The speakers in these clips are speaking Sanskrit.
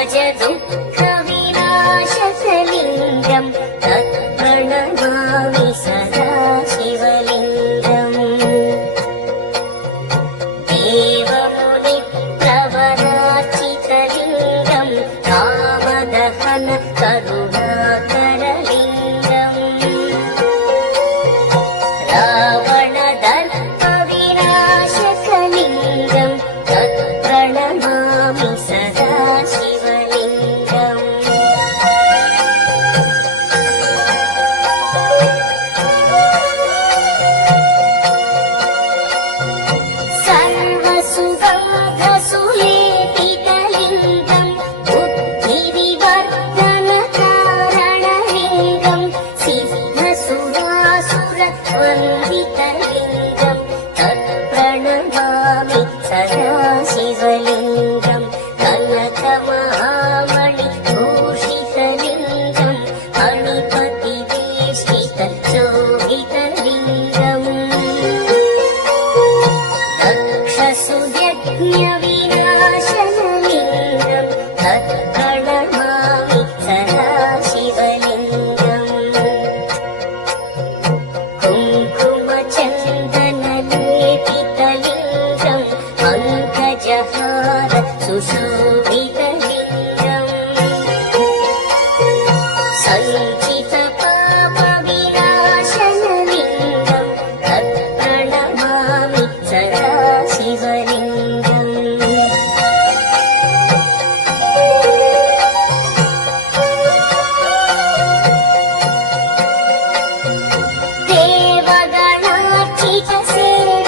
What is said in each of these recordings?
अजदुःखविनाशकलिङ्गं तत्प्रणमामि सदा शिवलिङ्गम् देवमुनिप्रवरार्चितलिङ्गं कामदहन करुणाकरलिङ्गम् रावणदर्पविनाशकलिङ्गं तत्प्रणमामि सदा शिवलिङ्गम् सर्वसुगन्धसुलेपितलिङ्गं बुद्धिविवर्धनकारणलिङ्गं सिद्धसुरासुरवन्दितलिङ्गं तत्प्रणमामि सदा शिवलिङ्गं कनकमहामणिभूषितलिङ्गं मणिपतिवेष्टितशोभितलिङ्गम् दक्षसुयज्ञविनाशनलिङ्गं तत्प्रणमामि सदा शिवलिङ्गम् कुङ्कुमचन्दनलेपितलिङ्गं पङ्कजहार सुशोभितलिङ्गम् सञ्चितपापविनाशनलिङ्गं तत्प्रणमामि सदा शिवलिङ्गम्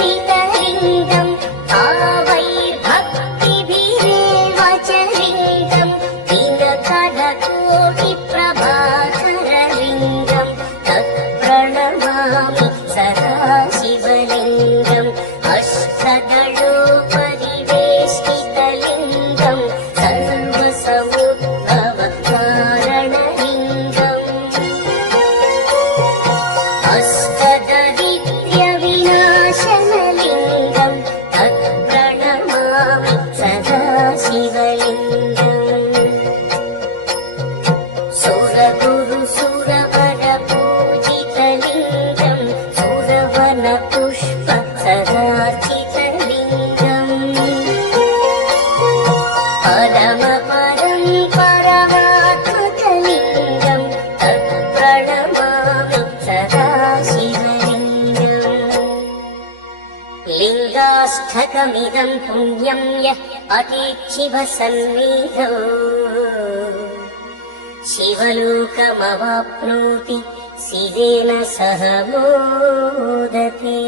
देवगणार्चितसेवितलिङ्गं भावैर्भक्तिभिरेव च लिङ्गं दिनकरकोटिप्रभाकरलिङ्गं तत्प्रणमामि सदा शिवलिङ्गम् अष्टदलोपरिवेष्टितलिङ्गं सर्वसमुद्भवकारणलिङ्गम् अष्टदरिद्र्यविनाशनलिङ्गं तत्प्रणमामि सदा शिवलिङ्गम् सुरगुरुसुरवरपूजितलिङ्गं सुरवनपुष्पसदार्चितलिङ्गम् परमपरं परमात्मकलिङ्गं तत्प्रणमामि सदा शिवलिङ्गम् लिङ्गाष्टकमिदं पुण्यं यः अतीच्छिवसन्निधौ शिवलोकमवाप्नोति शिवेन सह मोदते।